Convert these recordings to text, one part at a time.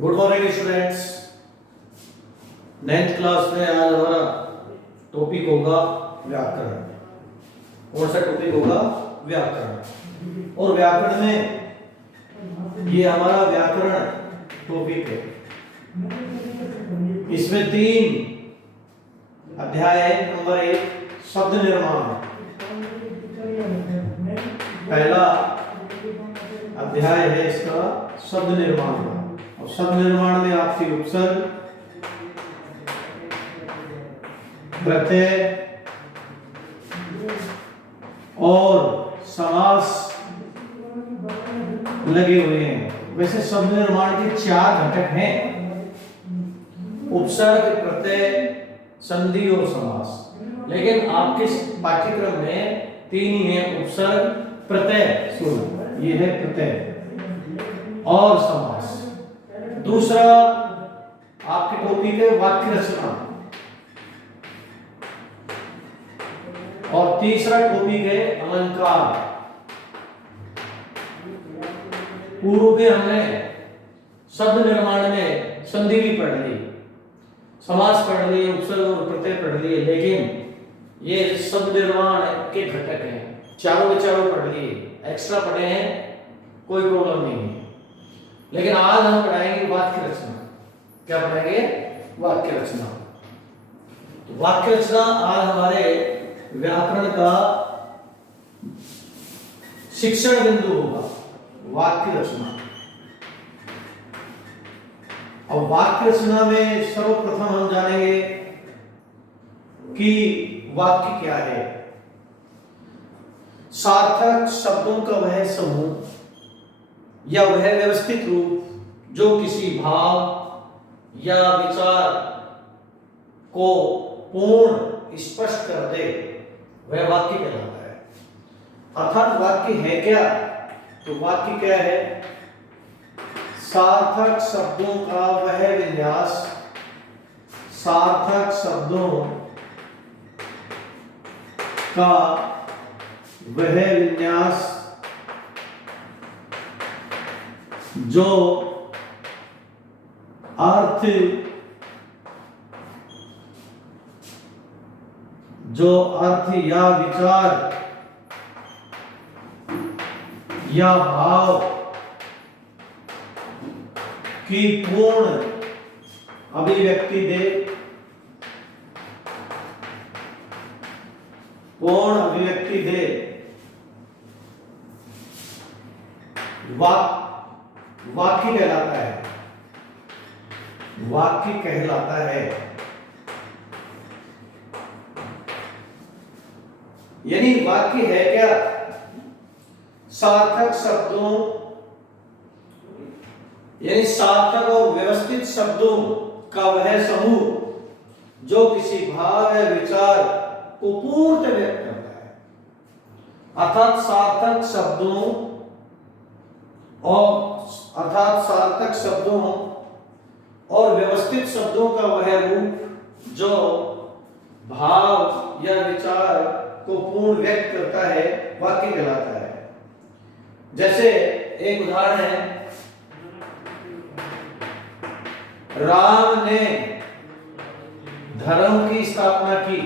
Good morning students. 9th class में आज हमारा टॉपिक होगा व्याकरण। कौन सा टॉपिक होगा? व्याकरण। और व्याकरण में ये हमारा व्याकरण टॉपिक है। इसमें 3 अध्याय है। नंबर 1 शब्द निर्माण। पहला अध्याय है इसका शब्द निर्माण। और शब्द निर्माण में आपकी उपसर्ग, प्रत्यय और समास लगे हुए हैं। वैसे शब्द निर्माण के 4 घटक हैं: उपसर्ग, प्रत्यय, संधि और समास। लेकिन आपके पाठ्यक्रम में 3 ही है: उपसर्ग, प्रत्यय, ये है प्रत्यय और समास। दूसरा आपके टॉपिक है वाक्य रचना। और तीसरा टॉपिक है अलंकार। पूर्व में हमने शब्द निर्माण में संधि भी पढ़ ली, समास पढ़ ली, उपसर्ग और प्रत्यय पढ़ लिए। लेकिन ये शब्द निर्माण के घटक हैं, चारों के चारों पढ़ लिए। एक्स्ट्रा पढ़े हैं, कोई प्रॉब्लम नहीं है। लेकिन आज हम पढ़ाएंगे वाक्य रचना। क्या पढ़ाएंगे? वाक्य रचना। तो वाक्य रचना आज हमारे व्याकरण का शिक्षण बिंदु होगा, वाक्य रचना। और वाक्य रचना में सर्वप्रथम हम जानेंगे कि वाक्य क्या है। सार्थक शब्दों का वह समूह या वह व्यवस्थित रूप जो किसी भाव या विचार को पूर्ण स्पष्ट कर दे, वह वाक्य कहलाता है। अर्थात वाक्य है क्या? तो वाक्य क्या है? सार्थक शब्दों का वह विन्यास, सार्थक शब्दों का वह विन्यास जो अर्थ या विचार या भाव की पूर्ण अभिव्यक्ति दे, पूर्ण अभिव्यक्ति दे, वाक्य कहलाता है। वाक्य कहलाता है। यानी वाक्य है क्या? सार्थक शब्दों यानी सार्थक और व्यवस्थित शब्दों का वह समूह जो किसी भाव या विचार को पूर्ण व्यक्त करता है। अर्थात सार्थक शब्दों और व्यवस्थित शब्दों का वह रूप जो भाव या विचार को पूर्ण व्यक्त करता है, वाक्य कहलाता है। जैसे एक उदाहरण है, राम ने धर्म की स्थापना की।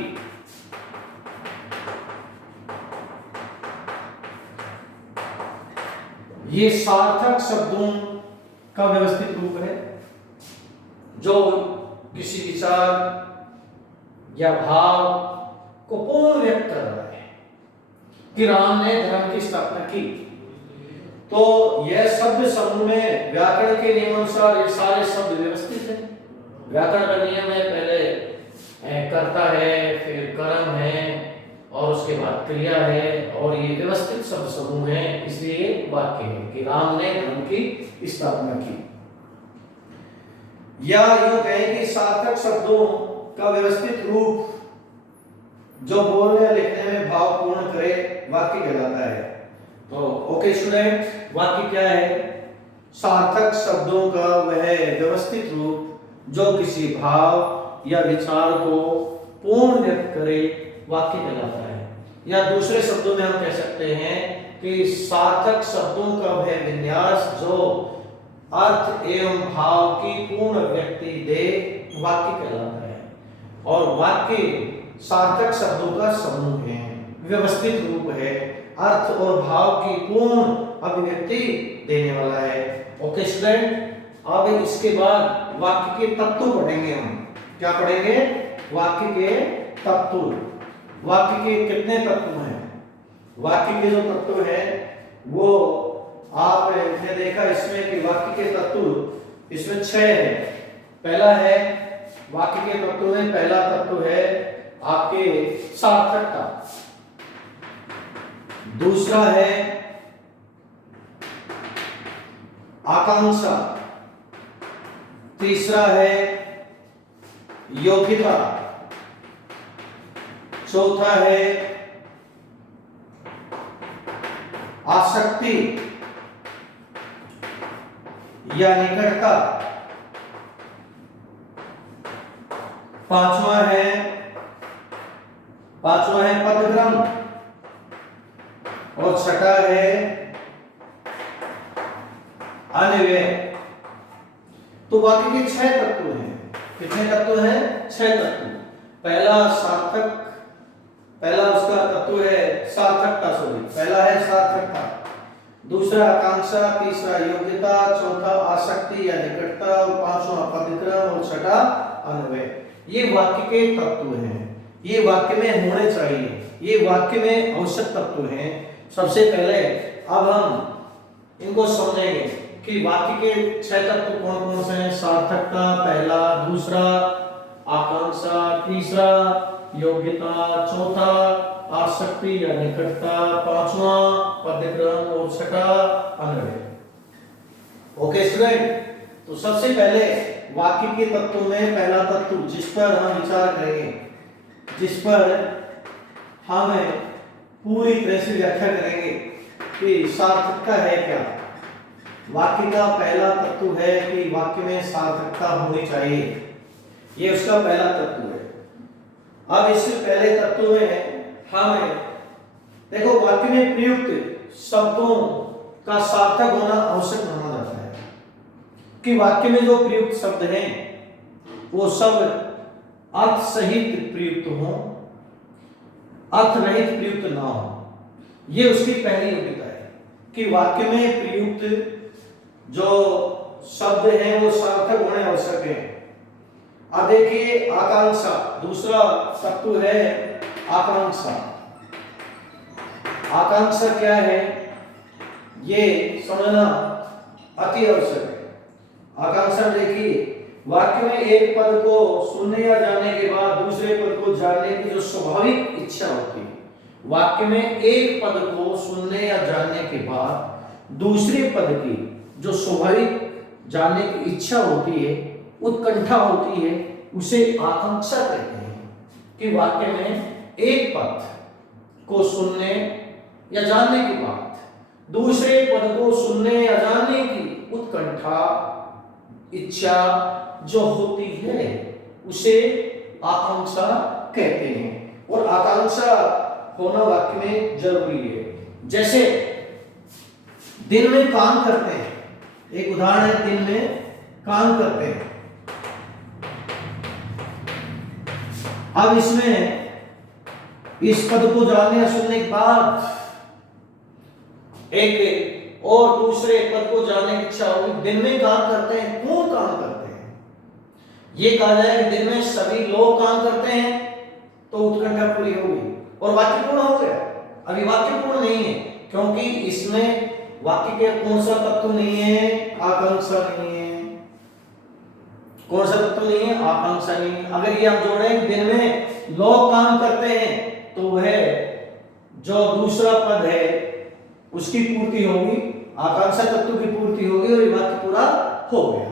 ये सार्थक शब्दों का व्यवस्थित रूप है जो किसी विचार या भाव को पूर्ण व्यक्त कर रहा है कि राम ने धर्म की स्थापना की। तो यह शब्द समूह में व्याकरण के नियमानुसार ये सारे शब्द व्यवस्थित हैं। व्याकरण का नियम है, पहले कर्ता है, फिर कर्म है और उसके बाद क्रिया है, और ये व्यवस्थित शब्द समूह है। इसलिए वाक्य है कि राम ने धर्म की स्थापना की। या यूं कहें कि सार्थक शब्दों का व्यवस्थित रूप जो बोलने लिखने में भाव पूर्ण करे, वाक्य कहलाता है। तो ओके स्टूडेंट, वाक्य क्या है? सार्थक शब्दों का वह व्यवस्थित रूप जो किसी भाव या विचार को पूर्ण व्यक्त करे, वाक्य कहलाता है। या दूसरे शब्दों में हम कह सकते हैं कि सार्थक शब्दों का वह विन्यास जो अर्थ एवं भाव की पूर्ण व्यक्ति दे वाक्य कहलाता है। और वाक्य सार्थक शब्दों का समूह है, व्यवस्थित रूप है, अर्थ और भाव की पूर्ण अभिव्यक्ति देने वाला है। ओके स्टूडेंट, अब इसके बाद वाक्य के तत्व पढ़ेंगे हम। क्या पढ़ेंगे? वाक्य के तत्व। वाक्य के कितने तत्व हैं? वाक्य के जो तत्व हैं वो आपने देखा इसमें कि वाक्य के तत्व इसमें 6 है। पहला है वाक्य के तत्व में पहला तत्व है आपके सार्थकता। दूसरा है आकांक्षा। तीसरा है योग्यता। चौथा है आसक्ति या निकटता। पांचवा है पदक्रम। और छठा है अन्वय। तो वाक्य के 6 तत्व हैं। कितने तत्व हैं? 6 तत्व। पहला सार्थक, पहला उसका तत्व है सार्थकता। पहला है सार्थकता, दूसरा आकांक्षा, तीसरा योग्यता, चौथा आसक्ति या निकटता, और पांचवा पदक्रम और छठा अन्वय। ये वाक्य के तत्व हैं, ये वाक्य में होने चाहिए, ये वाक्य में आवश्यक तत्व हैं। सबसे पहले अब हम इनको समझेंगे कि वाक्य के 6 तत्व कौन कौन से हैं। सार्थकता पहला, दूसरा आकांक्षा, तीसरा योग्यता, चौथा आसक्ति या निकटता, पांचवा पदक्रम और छठा अन्वय। ओके स्टूडेंट, तो सबसे पहले वाक्य के तत्वों में पहला तत्व जिस पर हम विचार करेंगे, जिस पर हम पूरी तरह से व्याख्या करेंगे कि सार्थकता है क्या। वाक्य का पहला तत्व है कि वाक्य में सार्थकता होनी चाहिए, ये उसका पहला तत्व है। अब इससे पहले तत्व में हमें देखो वाक्य में प्रयुक्त शब्दों का सार्थक होना आवश्यक माना जाता है कि वाक्य में जो प्रयुक्त शब्द हैं वो सब अर्थ सहित प्रयुक्त हो, अर्थ रहित प्रयुक्त ना हो। ये उसकी पहली योग्यता है कि वाक्य में प्रयुक्त जो शब्द हैं वो सार्थक होने आवश्यक है। अब देखिए आकांक्षा, दूसरा तत्व है आकांक्षा। आकांक्षा क्या है ये समझना अति आवश्यक है। आकांक्षा देखिए, वाक्य में एक पद को सुनने या जानने के बाद दूसरे पद को जानने की जो स्वाभाविक इच्छा होती है, वाक्य में एक पद को सुनने या जानने के बाद दूसरे पद की जो स्वाभाविक जानने की इच्छा होती है, उत्कंठा होती है, उसे आकांक्षा कहते हैं। कि वाक्य में एक पद को सुनने या जानने के बाद दूसरे पद को सुनने या जानने की उत्कंठा, इच्छा जो होती है उसे आकांक्षा कहते हैं। और आकांक्षा होना वाक्य में जरूरी है। जैसे दिन में काम करते हैं, एक उदाहरण है, दिन में काम करते हैं। अब इसमें इस पद को जानने या सुनने के बाद एक और दूसरे पद को जानने की इच्छा होगी। दिन में काम करते हैं, कौन काम करते हैं? ये कहा जाए कि दिन में सभी लोग काम करते हैं तो उत्कंठा पूरी होगी और वाक्य पूर्ण हो गया। अभी वाक्य पूर्ण नहीं है क्योंकि इसमें वाक्य के कौन सा तत्व नहीं है? आकांक्षा नहीं है। कौन सा तत्व नहीं है? आकांक्षा नहीं है। अगर ये हम जोड़ें दिन में लोग काम करते हैं तो वह जो दूसरा पद है उसकी पूर्ति होगी, आकांक्षा तत्व की पूर्ति होगी और ये वाक्य पूरा हो गया।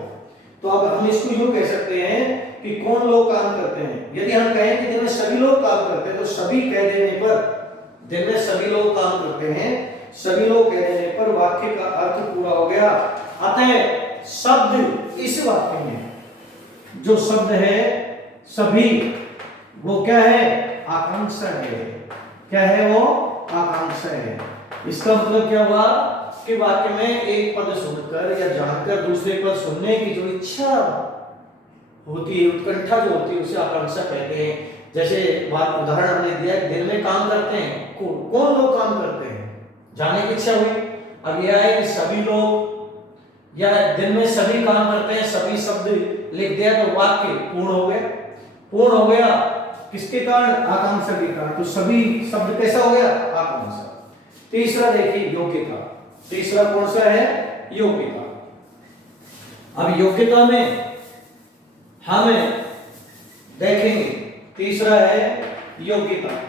तो अब हम इसको यूं कह सकते हैं कि कौन लोग काम करते हैं। यदि हम कहें कि दिन में सभी लोग काम करते हैं तो सभी कह देने पर, दिन में सभी लोग काम करते हैं, सभी लोग कह देने पर वाक्य का अर्थ पूरा हो गया। अतः शब्द इस वाक्य में जो शब्द है सभी, वो क्या है? आकांक्षा है। क्या है वो? आकांक्षा है। इसका मतलब क्या हुआ कि वाक्य में एक पद सुनकर या जानकर दूसरे पद सुनने की जो इच्छा होती है, उत्कंठा जो होती है, उसे आकांक्षा कहते हैं। जैसे उदाहरण हमने दिया, दिन में काम करते हैं, कौन लोग काम करते हैं, जानने की इच्छा हुई। अब यह है कि सभी लोग या दिन में सभी काम करते हैं, सभी शब्द लिख दिया तो वाक्य पूर्ण हो गया। पूर्ण हो गया किसके कारण? आकांक्षा के कारण। तो सभी शब्द कैसा हो गया? आकांक्षा। तीसरा देखिए योग्यता। तीसरा कौन सा है? योग्यता। अब योग्यता में हमें देखेंगे, तीसरा है योग्यता।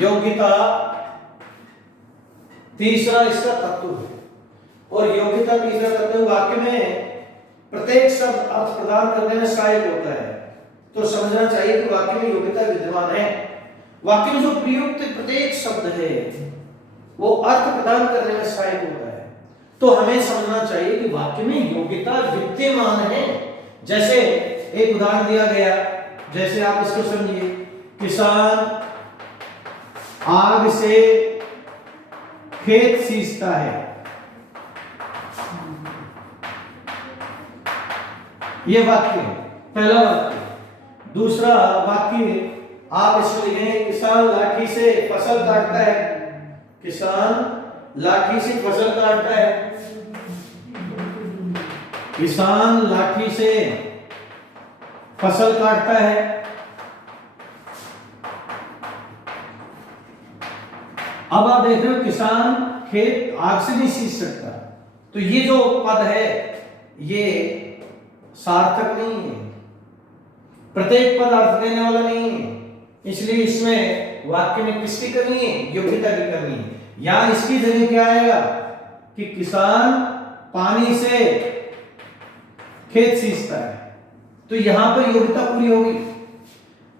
योग्यता तीसरा इसका तत्व है। और योग्यता तीसरा तत्व वाक्य में प्रत्येक शब्द अर्थ प्रदान करने में सहायक होता है। तो समझना चाहिए कि वाक्य में योग्यता विद्यमान है। वाक्य में जो प्रयुक्त प्रत्येक शब्द है वो अर्थ प्रदान करने में सहायक होता है। तो हमें समझना चाहिए कि वाक्य में योग्यता विद्यमान है। जैसे एक उदाहरण दिया गया, जैसे आप इसको समझिए, किसान आग से खेत सींचता है। ये वाक्य पहला वाक्य। दूसरा वाक्य आप इसको लिखेंगे, किसान लाठी से फसल काटता है। किसान लाठी से फसल काटता है। किसान लाठी से फसल काटता है। अब आप देख रहे हो किसान खेत आग से नहीं सींच सकता। तो ये जो पद है ये सार्थक नहीं है, प्रत्येक पद अर्थ देने वाला नहीं है। इसलिए इसमें वाक्य में किसकी कमी है? योग्यता की कमी है। यहां इसकी जगह क्या आएगा कि किसान पानी से खेत सींचता है। तो यहां पर योग्यता पूरी होगी।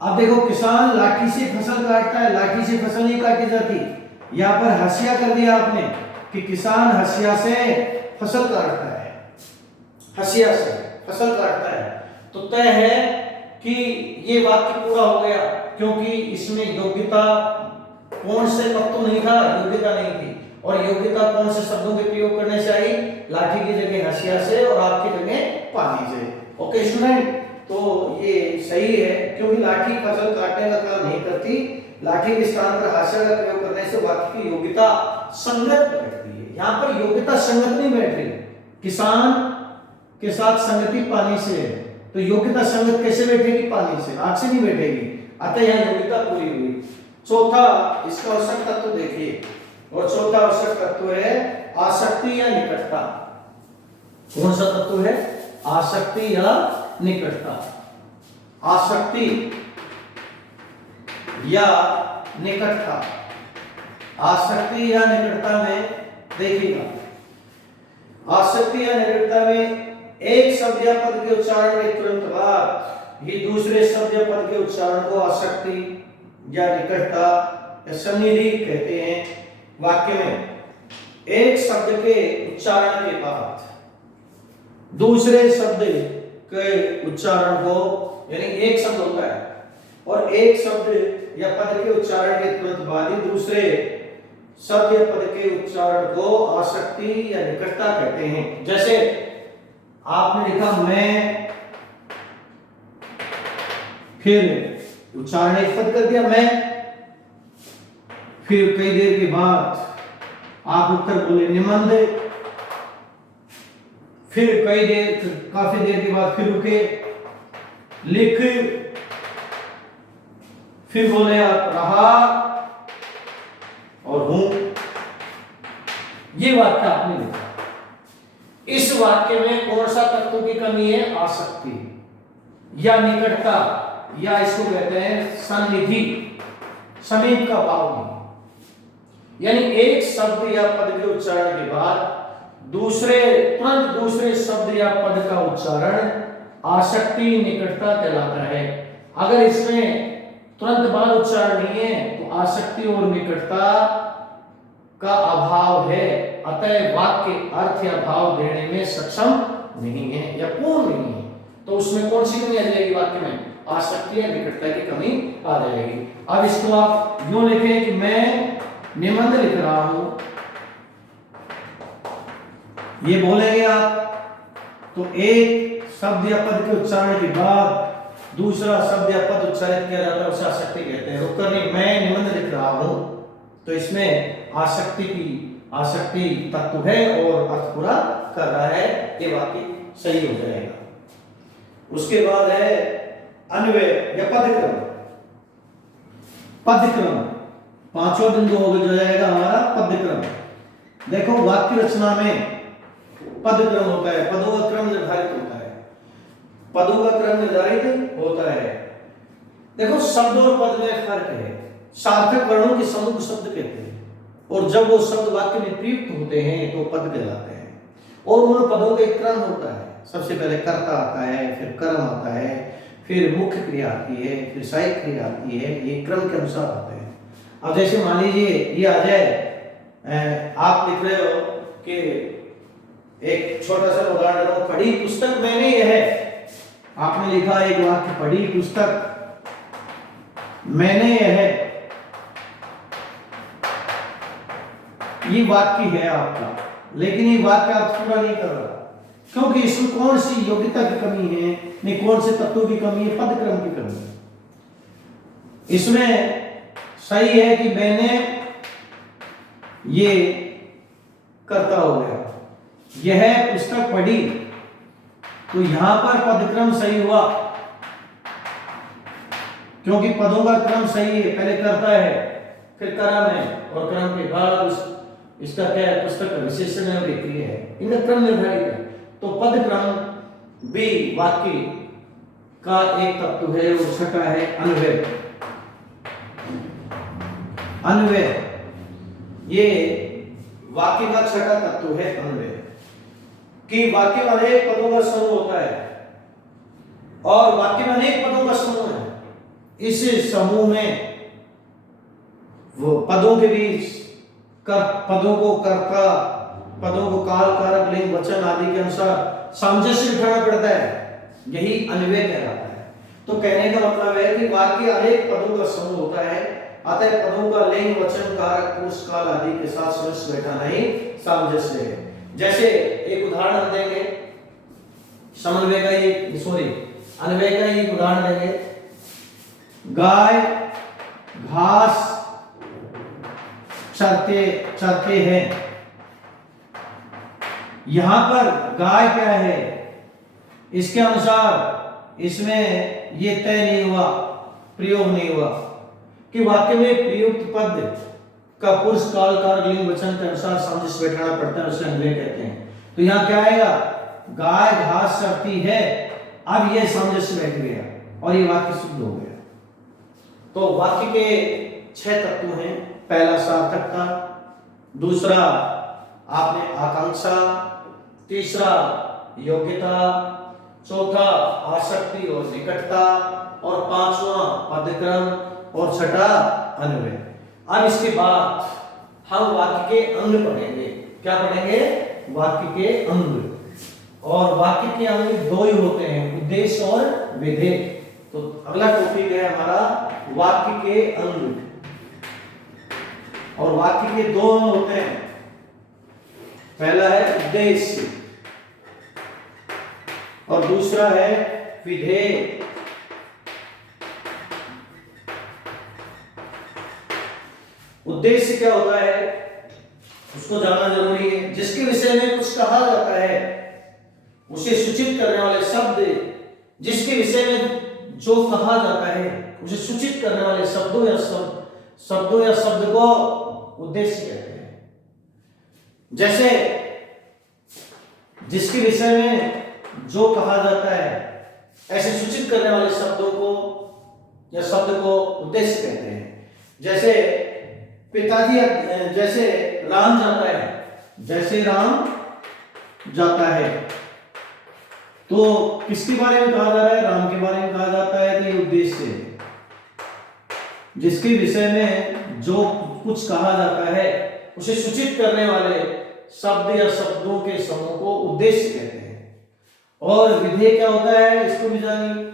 अब देखो, किसान लाठी से फसल काटता है। लाठी से फसल नहीं काटी जाती। यहां पर हसिया कर दिया आपने कि किसान हसिया से फसल काटता है। हसिया से फसल काटता है। तो तय है कि ये वाक्य पूरा हो गया, क्योंकि इसमें योग्यता कौन से तत्व नहीं था? योग्यता नहीं थी। और योग्यता कौन से शब्दों के प्रयोग करने से आई? लाठी की जगह हसिया से और आपकी जगह पानी से। ओके स्टूडेंट, तो ये सही है, क्योंकि लाठी फसल काटने का काम नहीं करती। लाठी के स्थान पर हसिया का प्रयोग करने से वाक्य की योग्यता संगत बैठती है। यहाँ पर योग्यता संगत नहीं बैठ रही। किसान के साथ संगति पानी से है, तो योग्यता संगत कैसे बैठेगी? पानी से, आग से नहीं बैठेगी। अतः यह योग्यता पूरी हुई। चौथा इसका आवश्यक तत्व देखिए, और चौथा आवश्यक तत्व है आसक्ति या निकटता। कौन सा तत्व है? आसक्ति या निकटता। आसक्ति या निकटता। आसक्ति या निकटता में देखिएगा, आसक्ति या निकटता में एक शब्द या पद के उच्चारण के तुरंत बाद ही दूसरे शब्द या पद के उच्चारण को आसक्ति या निकटता या सन्निधि कहते हैं। वाक्य में एक शब्द के उच्चारण के बाद दूसरे शब्द के उच्चारण को, यानी एक शब्द होता है और एक शब्द या पद के उच्चारण के तुरंत बाद ही दूसरे शब्द या पद के उच्चारण को आसक्ति या निकटता कहते हैं। जैसे आपने लिखा मैं, फिर उच्चारण एक पद कर दिया मैं, फिर कई देर के बाद आप उत्तर बोले निमंद, फिर काफी देर के बाद फिर रुके लिख, फिर बोले आप रहा और हूं। ये वाक्य आपने लिखा। इस वाक्य में कौन सा तत्व की कमी है? आसक्ति या निकटता, या इसको कहते हैं सन्निधि, समीप का भाव नहीं। यानी एक शब्द या पद के उच्चारण के बाद तुरंत दूसरे शब्द या पद का उच्चारण आसक्ति निकटता कहलाता है। अगर इसमें तुरंत बाद उच्चारण नहीं है तो आसक्ति और निकटता का अभाव है। अतः वाक्य अर्थ या भाव देने में सक्षम नहीं है या पूर्ण नहीं है। तो उसमें कौन सी कमी आ जाएगी? वाक्य में आसक्ति या निकटता की कमी आ जाएगी। अब इसको आप यूं लिखें कि मैं निबंध लिख रहा हूं, ये बोलेंगे आप। तो एक शब्द या पद के उच्चारण के बाद दूसरा शब्द या पद उच्चारित किया जाता है, उसे आसक्ति कहते हैं। रुक कर नहीं, मैं निबंध लिख रहा हूं तो इसमें आसक्ति तत्व है और अर्थ पूरा कर रहा है, ये वाक्य सही हो जाएगा। उसके बाद है अन्वय या पदक्रम। पदक्रम पांचवा बिंदु हो जाएगा हमारा पदक्रम। देखो वाक्य रचना में पदक्रम होता है, पदों का क्रम निर्धारित होता है, पदों का क्रम निर्धारित होता है। देखो शब्द और पद में फर्क है। सार्थक वर्णों के समूह को शब्द कहते हैं और जब वो शब्द वाक्य में प्रयुक्त होते हैं तो पद कहलाते हैं। और उन पदों का एक क्रम होता है, सबसे पहले कर्ता आता है, फिर कर्म आता है, फिर मुख्य क्रिया आती है, फिर सहायक क्रिया आती है, ये क्रम के अनुसार आते हैं। अब जैसे मान लीजिए ये आ जाए, आप लिख रहे हो कि एक छोटा सा उदाहरण दो, पढ़ी पुस्तक मैंने यह है। आपने लिखा एक वाक्य, पढ़ी पुस्तक मैंने यह है, ये वाक्य है आपका, लेकिन ये वाक्य आप पूरा नहीं कर रहा क्योंकि इसमें कौन सी योग्यता की कमी है, नहीं कौन से तत्वों की कमी है, पदक्रम की कमी है। इसमें सही है कि मैंने ये कर्ता हो गया, यह पुस्तक पढ़ी, तो यहां पर पदक्रम सही हुआ क्योंकि पदों का क्रम सही है, पहले कर्ता है फिर कर्म है और कर्म के बाद इसका क्या है, पुस्तक का विशेषण है और क्रिया है, इनका क्रम निर्धारित है। तो पदक्रम भी वाक्य का एक तत्व है और छठा है अन्वय। अन्वय ये वाक्य का छठा तत्व है अन्वय, कि वाक्य में अनेक पदों का समूह होता है और वाक्य में अनेक पदों का समूह है। इस समूह में वो पदों के बीच पदों को कर्ता, पदों को काल, कारक, लिंग, वचन आदि के अनुसार सामंजस्य बिठाना पड़ता है, यही अन्वय कहलाता है। तो कहने का मतलब है कि वाक्य अनेक पदों का समूह होता है, अतः पदों का लिंग, वचन, कारक, पुरुष, काल आदि के साथ सामंजस्य बैठाना ही सामंजस्य है। जैसे एक उदाहरण देंगे, समन्वय का एक अन्वय का एक उदाहरण देंगे। गाय घास चरते हैं। यहां पर गाय क्या है, इसके अनुसार इसमें ये तय नहीं हुआ, प्रयोग नहीं हुआ कि वाक्य में प्रयुक्त पद का पुरुष, काल, कारक, लिंग, वचन के अनुसार सामंजस्य बैठाना पड़ता है, उसे अन्वय कहते हैं। तो यहां क्या आएगा, गाय घास चरती है, अब यह सामंजस्य बैठ गया और ये वाक्य सिद्ध हो गया। तो वाक्य के 6 तत्व हैं। पहला सार्थकता, दूसरा आपने आकांक्षा, तीसरा योग्यता, चौथा आसक्ति और निकटता और पांचवा पदक्रम और छठा अन्वय। अब इसके बाद हम वाक्य के अंग पढ़ेंगे। क्या पढ़ेंगे, वाक्य के अंग। और वाक्य के अंग 2 ही होते हैं, उद्देश्य और विधेय। तो अगला टॉपिक है हमारा वाक्य के अंग। और वाक्य के 2 अंग होते हैं, पहला है उद्देश्य और दूसरा है विधेय। उद्देश्य क्या होता है उसको जानना जरूरी है। जिसके विषय में कुछ कहा जाता है उसे सूचित करने वाले शब्द, जिसके विषय में जो कहा जाता है उसे सूचित करने वाले शब्दों या शब्द को उद्देश्य कहते हैं। जैसे जिसके विषय में जो कहा जाता है, ऐसे सूचित करने वाले शब्दों को या शब्द को उद्देश्य कहते हैं। जैसे पिताजी, जैसे राम जाता है, जैसे राम जाता है, तो किसके बारे में कहा जा रहा है, राम के बारे में कहा जाता है, तो ये उद्देश्य है। जिसके विषय में जो कुछ कहा जाता है उसे सूचित करने वाले शब्द या शब्दों के समूह को उद्देश्य कहते हैं। और विधेय क्या होता है, इसको भी जानिए।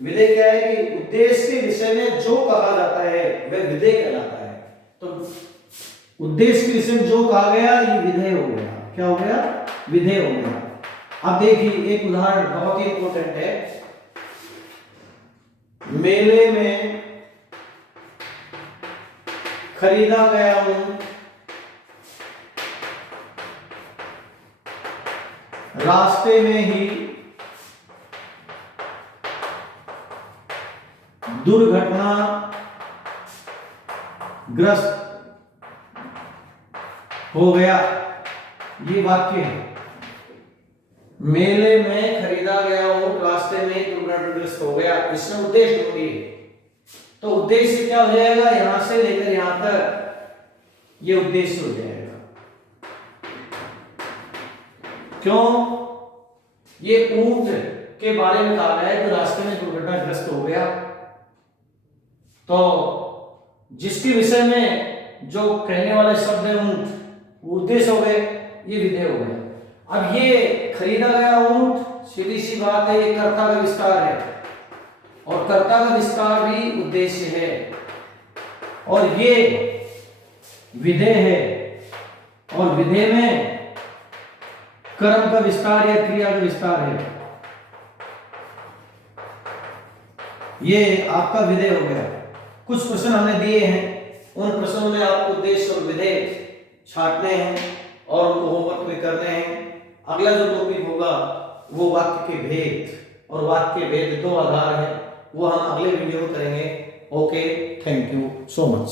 विधेय क्या है कि उद्देश्य के विषय में जो कहा जाता है वह विधेय कहलाता है। तो उद्देश्य के विषय में जो कहा गया ये विधेय हो गया। क्या हो गया, विधेय हो गया। अब देखिए एक उदाहरण बहुत ही इंपॉर्टेंट है। मेले में खरीदा गया ऊंट रास्ते में ही दुर्घटना ग्रस्त हो गया। ये वाक्य है। मेले में खरीदा गया ऊंट रास्ते में ही दुर्घटनाग्रस्त हो गया। इसमें उद्देश्य ढूंढिए। तो उद्देश्य क्या हो जाएगा, यहां से लेकर यहां तक ये उद्देश्य हो जाएगा। क्यों? ये ऊंट के बारे में कहा है तो रास्ते में दुर्घटनाग्रस्त हो गया, तो जिसके विषय में जो कहने वाले शब्द है ऊंट, उद्देश्य हो गए, ये विधेय हो गए। अब ये खरीदा गया ऊंट, सीधी सी बात है, ये कर्ता का विस्तार है और कर्ता का विस्तार भी उद्देश्य है, और ये विधेय है और विधेय में कर्म का विस्तार या क्रिया का विस्तार है। ये आपका विधेय हो गया। कुछ प्रश्न हमने दिए हैं, उन प्रश्नों में आपको उद्देश्य और विधेय छांटने हैं और उनको होमवर्क में करने हैं। अगला जो टॉपिक होगा वो वाक्य के भेद, और वाक्य के भेद दो आधार है, वो हम अगले वीडियो में करेंगे। Okay, thank you so much.